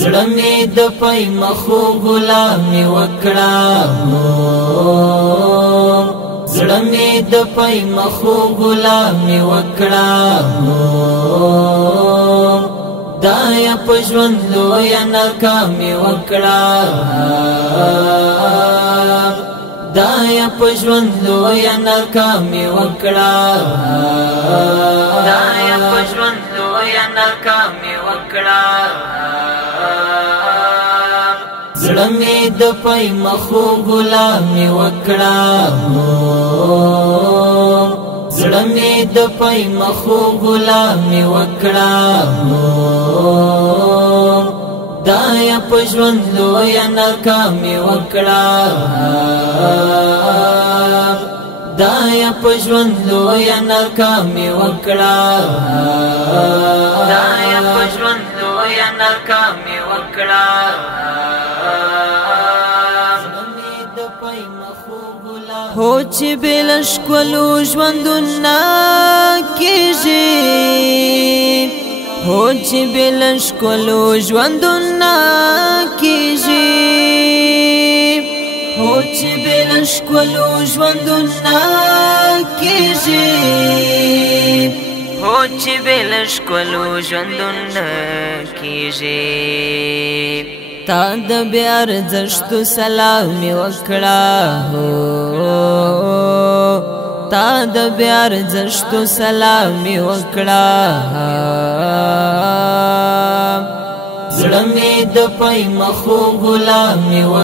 زړه مې د پای مخو غلامي وکړه زړه مې د پای مخو غلامي وکړه دا یا پښوند لویا ناکامي وکړه دا یا پښوند لویا ناکامي وکړه دا یا پښوند لویا ناکامي وکړه زړه مې د پای مخو غلامي وکړه زړه مې د پای مخو غلامي وکړه دا یا پښوند لویا ناکامي وکړه دا یا پښوند لویا ناکامي وکړه دا یا پښوند لویا ناکامي وکړه هو چې بلش کولو ژوندونه کېږي هو چې بلش کولو ژوندونه کېږي هو چې بلش کولو ژوندونه کېږي هو چې بلش کولو ژوندونه کېږي تا د بیا ارزښتو سلامي وکړه تا د بیا ارزښتو سلامي وکړه زړه مې د پای مخو غلامي